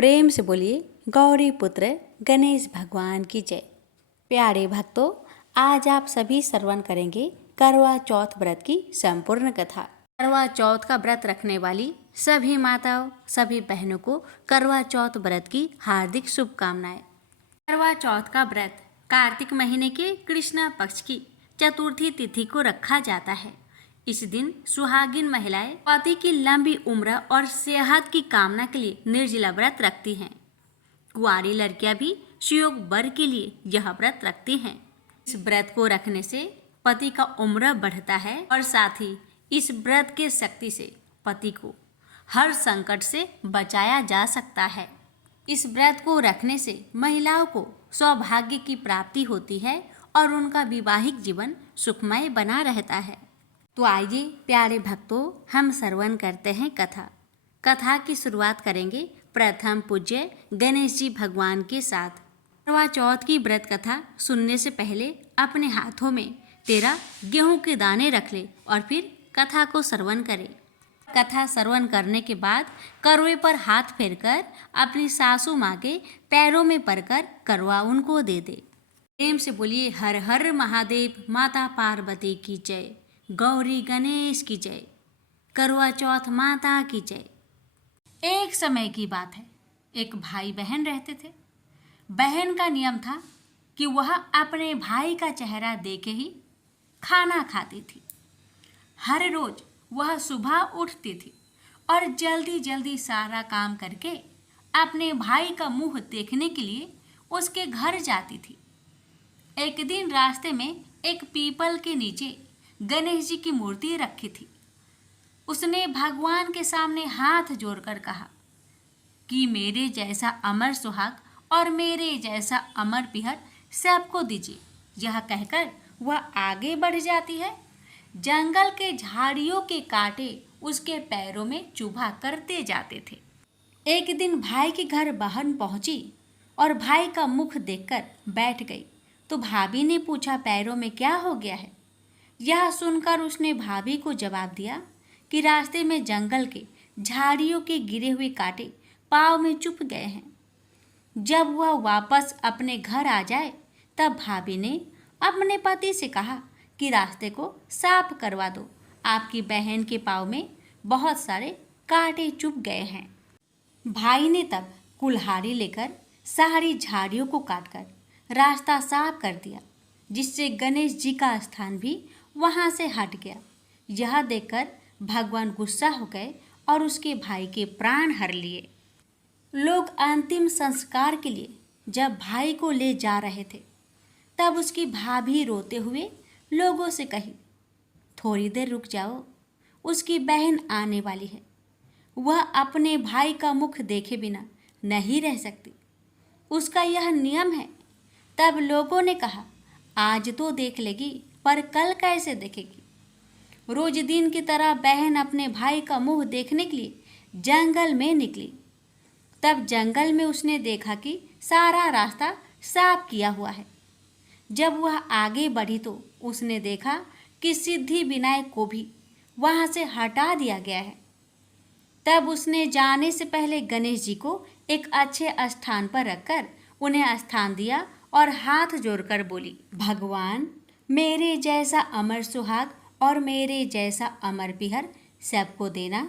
प्रेम से बोलिए गौरी पुत्र गणेश भगवान की जय। प्यारे भक्तों, आज आप सभी श्रवण करेंगे करवा चौथ व्रत की संपूर्ण कथा। करवा चौथ का व्रत रखने वाली सभी माताओं, सभी बहनों को करवा चौथ व्रत की हार्दिक शुभकामनाएं। करवा चौथ का व्रत कार्तिक महीने के कृष्णा पक्ष की चतुर्थी तिथि को रखा जाता है। इस दिन सुहागिन महिलाएं पति की लंबी उम्र और सेहत की कामना के लिए निर्जला व्रत रखती हैं। कुंवारी लड़कियां भी सुयोग वर के लिए यह व्रत रखती हैं। इस व्रत को रखने से पति का उम्र बढ़ता है और साथ ही इस व्रत के शक्ति से पति को हर संकट से बचाया जा सकता है। इस व्रत को रखने से महिलाओं को सौभाग्य की प्राप्ति होती है और उनका वैवाहिक जीवन सुखमय बना रहता है। तो आइए प्यारे भक्तों, हम श्रवण करते हैं कथा की शुरुआत करेंगे प्रथम पूज्य गणेश जी भगवान के साथ। करवा चौथ की व्रत कथा सुनने से पहले अपने हाथों में 13 गेहूं के दाने रख ले और फिर कथा को श्रवण करें। कथा श्रवण करने के बाद करवे पर हाथ फेरकर अपनी सासू माँ के पैरों में पड़कर करवा उनको दे दे। प्रेम से बोलिए हर हर महादेव, माता पार्वती की जय, गौरी गणेश की जय, करवा चौथ माता की जय। एक समय की बात है, एक भाई बहन रहते थे। बहन का नियम था कि वह अपने भाई का चेहरा देखे ही खाना खाती थी। हर रोज वह सुबह उठती थी और जल्दी जल्दी सारा काम करके अपने भाई का मुंह देखने के लिए उसके घर जाती थी। एक दिन रास्ते में एक पीपल के नीचे गणेश जी की मूर्ति रखी थी। उसने भगवान के सामने हाथ जोड़कर कहा कि मेरे जैसा अमर सुहाग और मेरे जैसा अमर पिहर सबको दीजिए। यह कहकर वह आगे बढ़ जाती है। जंगल के झाड़ियों के कांटे उसके पैरों में चुभा करते जाते थे। एक दिन भाई के घर बहन पहुंची और भाई का मुख देखकर बैठ गई तो भाभी ने पूछा, पैरों में क्या हो गया है? यह सुनकर उसने भाभी को जवाब दिया कि रास्ते में जंगल के झाड़ियों के गिरे हुए कांटे पाँव में चुभ गए हैं। जब वह वापस अपने घर आ जाए तब भाभी ने अपने पति से कहा कि रास्ते को साफ करवा दो, आपकी बहन के पाँव में बहुत सारे कांटे चुभ गए हैं। भाई ने तब कुल्हाड़ी लेकर सारी झाड़ियों को काटकर रास्ता साफ कर दिया, जिससे गणेश जी का स्थान भी वहाँ से हट गया। यह देखकर भगवान गुस्सा हो गए और उसके भाई के प्राण हर लिए। लोग अंतिम संस्कार के लिए जब भाई को ले जा रहे थे तब उसकी भाभी रोते हुए लोगों से कही, थोड़ी देर रुक जाओ, उसकी बहन आने वाली है, वह अपने भाई का मुख देखे बिना नहीं रह सकती, उसका यह नियम है। तब लोगों ने कहा, आज तो देख लेगी पर कल कैसे देखेगी? रोज दिन की तरह बहन अपने भाई का मुंह देखने के लिए जंगल में निकली। तब जंगल में उसने देखा कि सारा रास्ता साफ किया हुआ है। जब वह आगे बढ़ी तो उसने देखा कि सिद्धि विनायक को भी वहाँ से हटा दिया गया है। तब उसने जाने से पहले गणेश जी को एक अच्छे स्थान पर रखकर उन्हें स्थान दिया और हाथ जोड़कर बोली, भगवान मेरे जैसा अमर सुहाग और मेरे जैसा अमर पिहर सबको देना।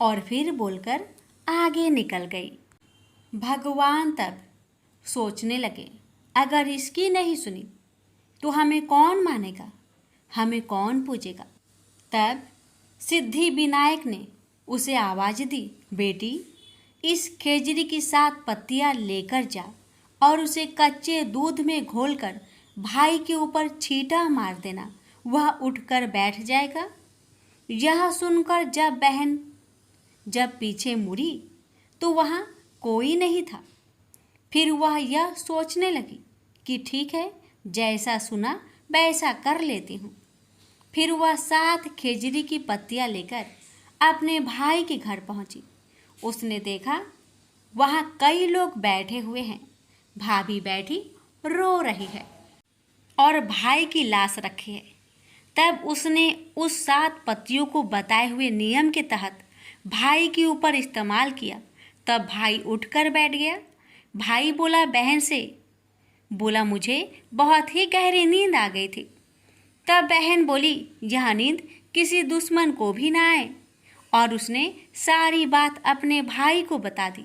और फिर बोलकर आगे निकल गई। भगवान तब सोचने लगे, अगर इसकी नहीं सुनी तो हमें कौन मानेगा, हमें कौन पूजेगा? तब सिद्धि विनायक ने उसे आवाज़ दी, बेटी इस खेजड़ी की 7 पत्तियां लेकर जा और उसे कच्चे दूध में घोलकर भाई के ऊपर छींटा मार देना, वह उठकर बैठ जाएगा। यह सुनकर जब बहन पीछे मुड़ी तो वहाँ कोई नहीं था। फिर वह यह सोचने लगी कि ठीक है, जैसा सुना वैसा कर लेती हूँ। फिर वह 7 खेजड़ी की पत्तियाँ लेकर अपने भाई के घर पहुँची। उसने देखा वहाँ कई लोग बैठे हुए हैं। भाभी बैठी रो रही है और भाई की लाश रखी है। तब उसने उस 7 पत्तियों को बताए हुए नियम के तहत भाई के ऊपर इस्तेमाल किया। तब भाई उठकर बैठ गया। भाई बोला बहन से, बोला मुझे बहुत ही गहरी नींद आ गई थी। तब बहन बोली यह नींद किसी दुश्मन को भी ना आए, और उसने सारी बात अपने भाई को बता दी।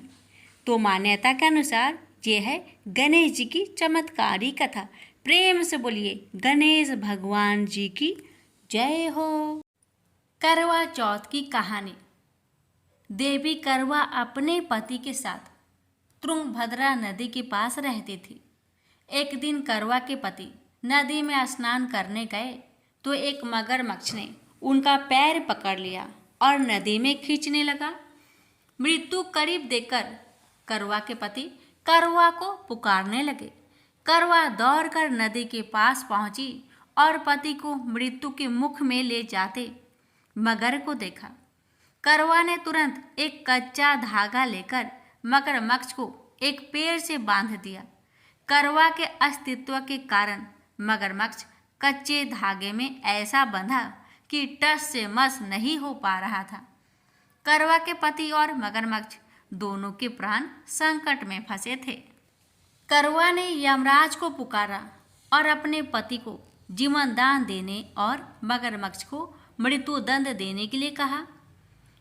तो मान्यता के अनुसार ये है गणेश जी की चमत्कारी कथा। प्रेम से बोलिए गणेश भगवान जी की जय हो। करवा चौथ की कहानी। देवी करवा अपने पति के साथ तुंगभद्रा नदी के पास रहती थी। एक दिन करवा के पति नदी में स्नान करने गए तो एक मगरमच्छ ने उनका पैर पकड़ लिया और नदी में खींचने लगा। मृत्यु करीब देखकर करवा के पति करवा को पुकारने लगे। करवा दौड़कर नदी के पास पहुंची और पति को मृत्यु के मुख में ले जाते मगर को देखा। करवा ने तुरंत एक कच्चा धागा लेकर मगरमच्छ को एक पेड़ से बांध दिया। करवा के अस्तित्व के कारण मगरमच्छ कच्चे धागे में ऐसा बंधा कि टस से मस नहीं हो पा रहा था। करवा के पति और मगरमच्छ दोनों के प्राण संकट में फंसे थे। करवा ने यमराज को पुकारा और अपने पति को जीवन दान देने और मगरमच्छ को मृत्यु दंड देने के लिए कहा।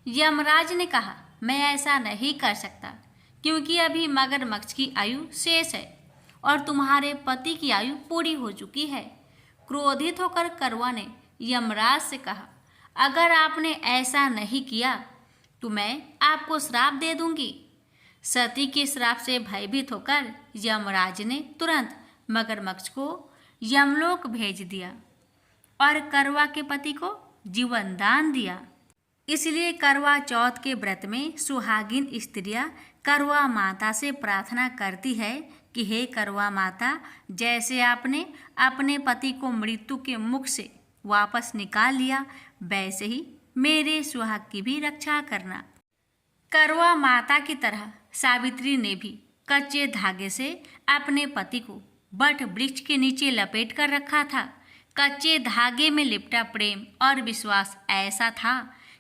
यमराज ने कहा मैं ऐसा नहीं कर सकता क्योंकि अभी मगरमच्छ की आयु शेष है और तुम्हारे पति की आयु पूरी हो चुकी है। क्रोधित होकर करवा ने यमराज से कहा अगर आपने ऐसा नहीं किया तो मैं आपको श्राप दे दूंगी। सती के श्राप से भयभीत होकर यमराज ने तुरंत मगरमच्छ को यमलोक भेज दिया और करवा के पति को जीवन दान दिया। इसलिए करवा चौथ के व्रत में सुहागिन स्त्रियां करवा माता से प्रार्थना करती है कि हे करवा माता, जैसे आपने अपने पति को मृत्यु के मुख से वापस निकाल लिया वैसे ही मेरे सुहाग की भी रक्षा करना। करवा माता की तरह सावित्री ने भी कच्चे धागे से अपने पति को बट वृक्ष के नीचे लपेट कर रखा था। कच्चे धागे में लिपटा प्रेम और विश्वास ऐसा था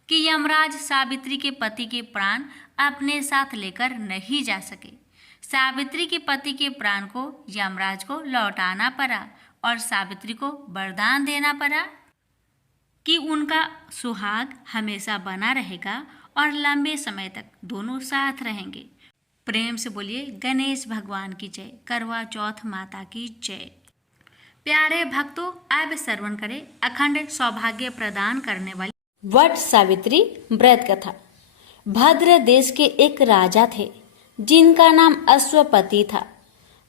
कि यमराज सावित्री के पति के प्राण अपने साथ लेकर नहीं जा सके। सावित्री के पति के प्राण को यमराज को लौटाना पड़ा और सावित्री को वरदान देना पड़ा कि उनका सुहाग हमेशा बना रहेगा और लंबे समय तक दोनों साथ रहेंगे। प्रेम से बोलिए गणेश भगवान की जय, करवा चौथ माता की जय। प्यारे भक्तों, अब श्रवण करें अखंड सौभाग्य प्रदान करने वाली वट सावित्री व्रत कथा। भद्र देश के एक राजा थे जिनका नाम अश्वपति था।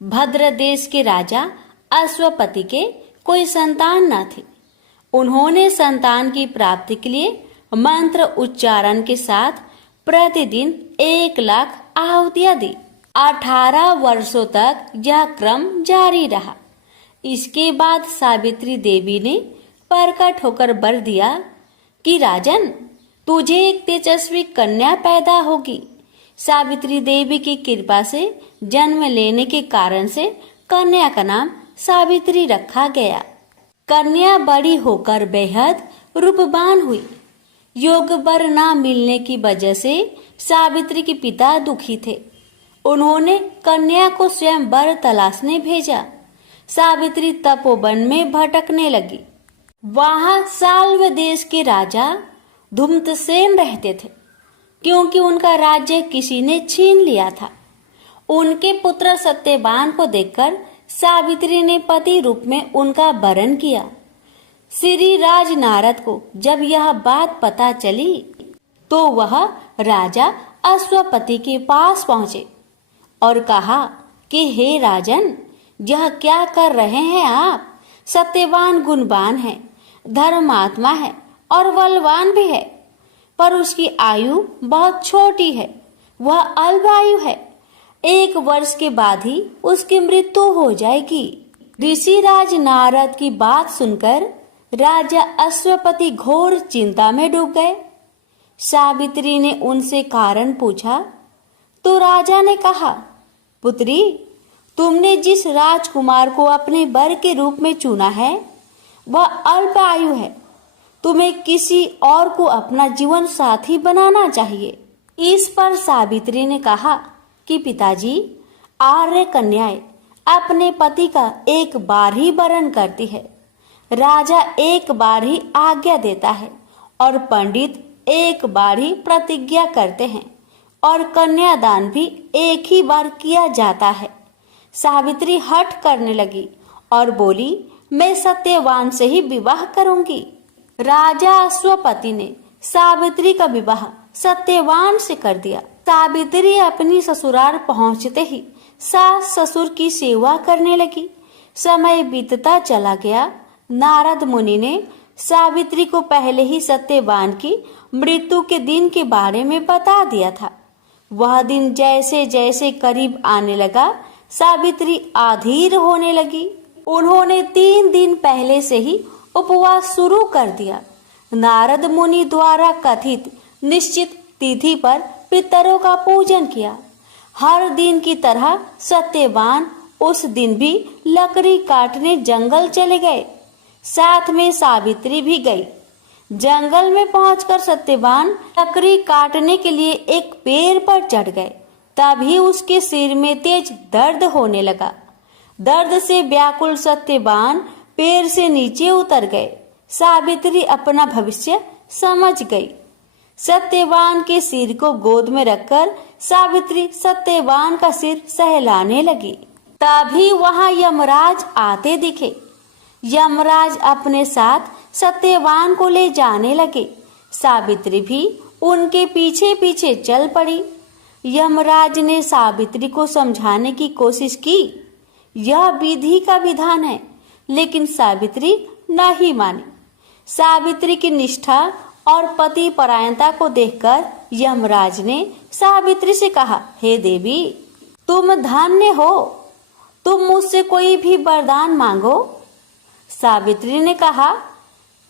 भद्र देश के राजा अश्वपति के कोई संतान न थी। उन्होंने संतान की प्राप्ति के लिए मंत्र उच्चारण के साथ प्रतिदिन 1,00,000 आहुतियां दी। 18 वर्षों तक यह क्रम जारी रहा। इसके बाद सावित्री देवी ने प्रकट होकर वर दिया कि राजन, तुझे एक तेजस्वी कन्या पैदा होगी। सावित्री देवी की कृपा से जन्म लेने के कारण से कन्या का नाम सावित्री रखा गया। कन्या बड़ी होकर बेहद रूपवान हुई। योग वर न मिलने की वजह से सावित्री के पिता दुखी थे। उन्होंने कन्या को स्वयं वर तलाशने भेजा। सावित्री तपोवन में भटकने लगी। वहां साल्व देश के राजा धूम्रसेन रहते थे क्योंकि उनका राज्य किसी ने छीन लिया था। उनके पुत्र सत्यवान को देखकर सावित्री ने पति रूप में उनका वरण किया। श्री राज नारद को जब यह बात पता चली तो वह राजा अश्वपति के पास पहुंचे और कहा कि हे राजन, यह क्या कर रहे हैं आप? सत्यवान गुणवान है, धर्मात्मा है और बलवान भी है, पर उसकी आयु बहुत छोटी है। वह अल्पायु है। 1 वर्ष के बाद ही उसकी मृत्यु हो जाएगी। ऋषिराज नारद की बात सुनकर राजा अश्वपति घोर चिंता में डूब गए। सावित्री ने उनसे कारण पूछा तो राजा ने कहा, पुत्री, तुमने जिस राजकुमार को अपने वर के रूप में चुना है वह अल्प आयु है। तुम्हें किसी और को अपना जीवन साथी बनाना चाहिए। इस पर सावित्री ने कहा कि पिताजी, आर्य कन्याएं अपने पति का एक बार ही वरण करती है, राजा एक बार ही आज्ञा देता है और पंडित एक बार ही प्रतिज्ञा करते हैं और कन्यादान भी एक ही बार किया जाता है। सावित्री हठ करने लगी और बोली, मैं सत्यवान से ही विवाह करूंगी। राजा अश्वपति ने सावित्री का विवाह सत्यवान से कर दिया। सावित्री अपनी ससुराल पहुंचते ही सास ससुर की सेवा करने लगी। समय बीतता चला गया। नारद मुनि ने सावित्री को पहले ही सत्यवान की मृत्यु के दिन के बारे में बता दिया था। वह दिन जैसे जैसे करीब आने लगा, सावित्री अधीर होने लगी। उन्होंने 3 दिन पहले से ही उपवास शुरू कर दिया। नारद मुनि द्वारा कथित निश्चित तिथि पर पितरों का पूजन किया। हर दिन की तरह सत्यवान उस दिन भी लकड़ी काटने जंगल चले गए। साथ में सावित्री भी गई। जंगल में पहुंचकर सत्यवान लकड़ी काटने के लिए एक पेड़ पर चढ़ गए। तभी उसके सिर में तेज दर्द होने लगा। दर्द से व्याकुल सत्यवान पेड़ से नीचे उतर गए। सावित्री अपना भविष्य समझ गई। सत्यवान के सिर को गोद में रखकर सावित्री सत्यवान का सिर सहलाने लगी। तभी वहां यमराज आते दिखे। यमराज अपने साथ सत्यवान को ले जाने लगे। सावित्री भी उनके पीछे पीछे चल पड़ी। यमराज ने सावित्री को समझाने की कोशिश की। यह विधि का विधान है, लेकिन सावित्री नहीं मानी। सावित्री की निष्ठा और पति परायणता को देखकर यमराज ने सावित्री से कहा, हे देवी, तुम धन्य हो, तुम मुझसे कोई भी वरदान मांगो। सावित्री ने कहा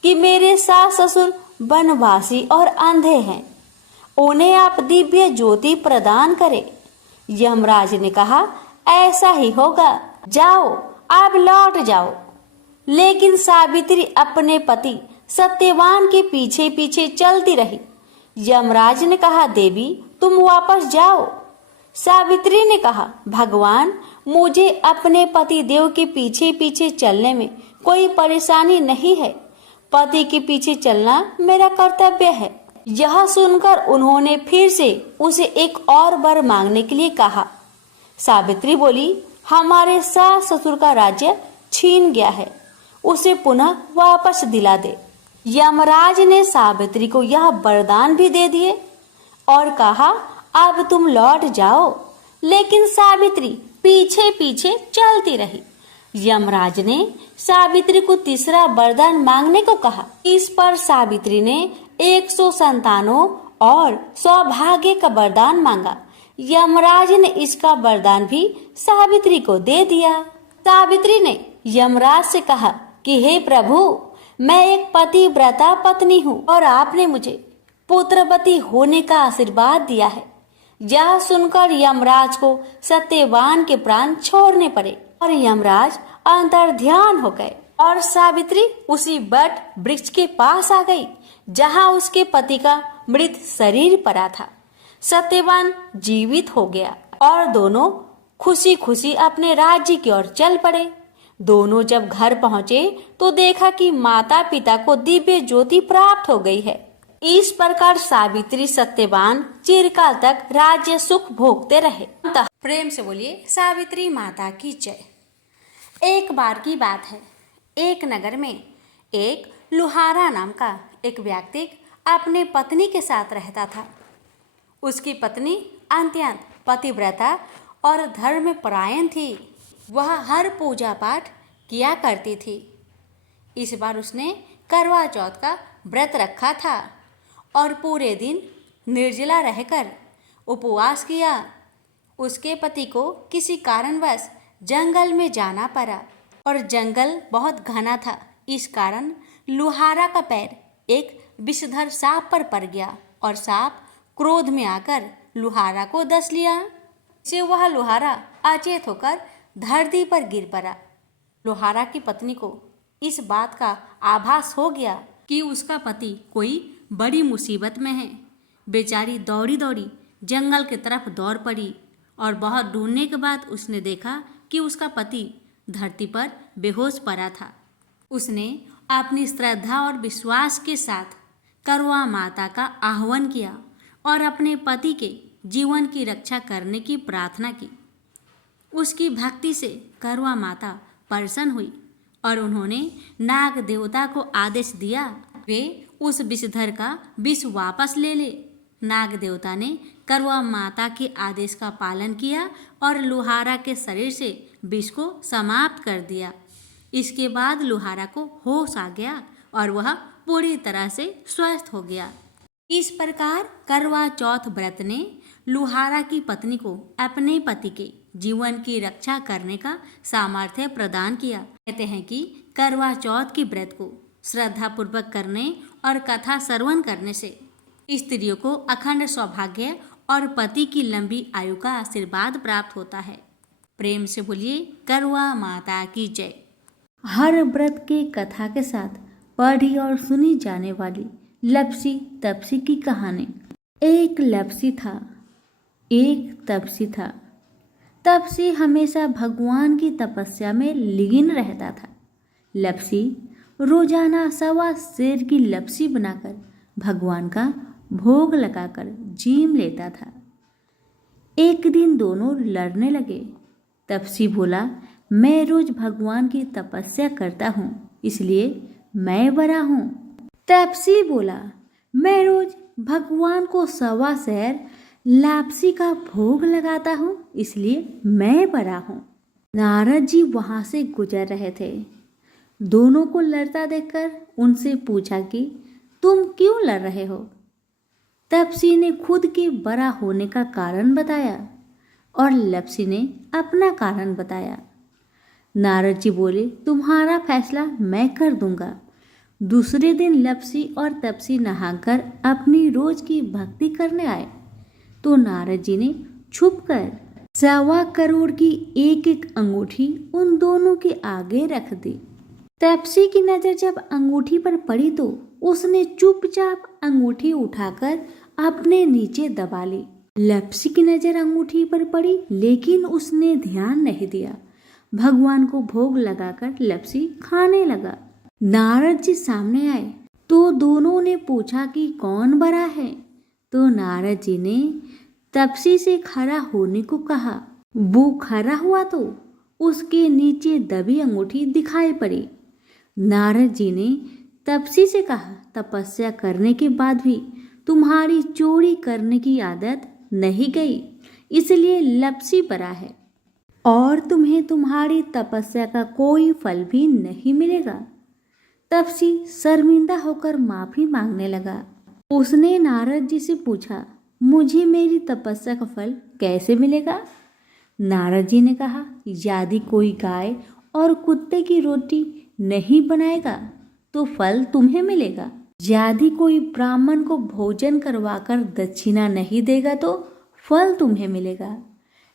कि मेरे सास ससुर वनवासी और अंधे हैं, उन्हें आप दिव्य ज्योति प्रदान करें। यमराज ने कहा, ऐसा ही होगा, जाओ, आप लौट जाओ। लेकिन सावित्री अपने पति सत्यवान के पीछे पीछे चलती रही। यमराज ने कहा, देवी, तुम वापस जाओ। सावित्री ने कहा, भगवान, मुझे अपने पति देव के पीछे पीछे चलने में कोई परेशानी नहीं है। पति के पीछे चलना मेरा कर्तव्य है। यह सुनकर उन्होंने फिर से उसे एक और वर मांगने के लिए कहा। सावित्री बोली, हमारे सास ससुर का राज्य छीन गया है, उसे पुनः वापस दिला दे। यमराज ने सावित्री को यह वरदान भी दे दिए और कहा, अब तुम लौट जाओ। लेकिन सावित्री पीछे पीछे चलती रही। यमराज ने सावित्री को तीसरा वरदान मांगने को कहा। इस पर सावित्री ने 100 संतानों और सौभाग्य का वरदान मांगा। यमराज ने इसका वरदान भी सावित्री को दे दिया। सावित्री ने यमराज से कहा कि हे प्रभु, मैं एक पतिव्रता पत्नी हूँ और आपने मुझे पुत्रवती होने का आशीर्वाद दिया है। यह सुनकर यमराज को सत्यवान के प्राण छोड़ने पड़े और यमराज अंतर्ध्यान हो गए और सावित्री उसी वट वृक्ष के पास आ गई जहाँ उसके पति का मृत शरीर पड़ा था। सत्यवान जीवित हो गया और दोनों खुशी खुशी अपने राज्य की ओर चल पड़े। दोनों जब घर पहुंचे तो देखा कि माता पिता को दिव्य ज्योति प्राप्त हो गई है। इस प्रकार सावित्री सत्यवान चिरकाल तक राज्य सुख भोगते रहे। प्रेम से बोलिए सावित्री माता की जय। एक बार की बात है, एक नगर में एक लुहारा नाम का एक व्यक्ति अपने पत्नी के साथ रहता था। उसकी पत्नी अत्यंत पतिव्रता और धर्म परायण थी। वह हर पूजा पाठ किया करती थी। इस बार उसने करवा चौथ का व्रत रखा था और पूरे दिन निर्जला रहकर उपवास किया। उसके पति को किसी कारणवश जंगल में जाना पड़ा और जंगल बहुत घना था। इस कारण लुहारा का पैर एक विषधर सांप पर पड़ गया और सांप क्रोध में आकर लुहारा को डस लिया। से वह लुहारा अचेत होकर धरती पर गिर पड़ा। लुहारा की पत्नी को इस बात का आभास हो गया कि उसका पति कोई बड़ी मुसीबत में है। बेचारी दौड़ी दौड़ी जंगल की तरफ दौड़ पड़ी और बहुत ढूंढने के बाद उसने देखा कि उसका पति धरती पर बेहोश पड़ा था। उसने अपनी श्रद्धा और विश्वास के साथ करवा माता का आह्वान किया और अपने पति के जीवन की रक्षा करने की प्रार्थना की। उसकी भक्ति से करवा माता प्रसन्न हुई और उन्होंने नाग देवता को आदेश दिया वे उस विषधर का विष वापस ले ले। नाग देवता ने करवा माता के आदेश का पालन किया और लुहारा के शरीर से विष को समाप्त कर दिया। इसके बाद लुहारा को होश आ गया और वह पूरी तरह से स्वस्थ हो गया। इस प्रकार करवा चौथ व्रत ने लुहारा की पत्नी को अपने पति के जीवन की रक्षा करने का सामर्थ्य प्रदान किया। कहते हैं कि करवा चौथ के व्रत को श्रद्धापूर्वक करने और कथा श्रवण करने से स्त्रियों को अखंड सौभाग्य और पति की लंबी आयु का आशीर्वाद प्राप्त होता है। प्रेम से बोलिए करवा माता की जय। हर व्रत के कथा के साथ पढ़ी और सुनी जाने वाली लपसी तपसी की कहानी। एक लपसी था, एक तपसी था। तपसी हमेशा भगवान की तपस्या में लीन रहता था। लपसी रोजाना 1.25 सेर की लपसी बनाकर भगवान का भोग लगाकर जीम लेता था। एक दिन दोनों लड़ने लगे। तपसी बोला, मैं रोज भगवान की तपस्या करता हूँ इसलिए मैं बड़ा हूँ। तपसी बोला, मैं रोज भगवान को 1.25 सेर लापसी का भोग लगाता हूँ इसलिए मैं बड़ा हूँ। नारद जी वहां से गुजर रहे थे। दोनों को लड़ता देखकर उनसे पूछा कि तुम क्यों लड़ रहे हो। तपसी ने खुद के बड़ा होने का कारण बताया और लपसी ने अपना कारण बताया। नारद जी बोले, तुम्हारा फैसला मैं कर दूंगा। दूसरे दिन लपसी और तपसी नहाकर अपनी रोज की भक्ति करने आए तो नारद जी ने छुपकर 1.25 करोड़ की एक एक अंगूठी उन दोनों के आगे रख दी। तपसी की नजर जब अंगूठी पर पड़ी तो उसने चुपचाप अंगूठी उठाकर अपने नीचे दबा ली। लपसी की नजर अंगूठी पर पड़ी लेकिन उसने ध्यान नहीं दिया। भगवान को भोग लगाकर लपसी खाने लगा। नारद जी सामने आए तो दोनों ने पूछा कि कौन बड़ा है तो नारद जी ने तपसी से खड़ा होने को कहा। वो खड़ा हुआ तो उसके नीचे दबी अंगूठी दिखाई पड़ी। नारद जी ने तपसी से कहा, तपस्या करने के बाद भी तुम्हारी चोरी करने की आदत नहीं गई इसलिए लपसी बड़ा है और तुम्हें तुम्हारी तपस्या का कोई फल भी नहीं मिलेगा। तपसी शर्मिंदा होकर माफी मांगने लगा। उसने नारद जी से पूछा, मुझे मेरी तपस्या का फल कैसे मिलेगा। नारद जी ने कहा, यदि कोई गाय और कुत्ते की रोटी नहीं बनाएगा तो फल तुम्हें मिलेगा। यदि कोई ब्राह्मण को भोजन करवाकर दक्षिणा नहीं देगा तो फल तुम्हें मिलेगा।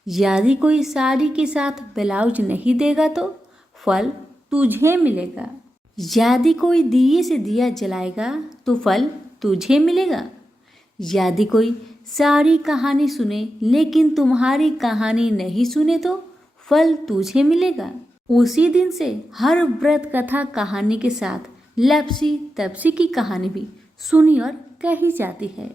यदि कोई साड़ी के साथ ब्लाउज नहीं देगा तो फल तुझे मिलेगा। यदि कोई दिए से दिया जलाएगा तो फल तुझे मिलेगा। यदि कोई सारी कहानी सुने लेकिन तुम्हारी कहानी नहीं सुने तो फल तुझे मिलेगा। उसी दिन से हर व्रत कथा कहानी के साथ लपसी तपसी की कहानी भी सुनी और कही जाती है।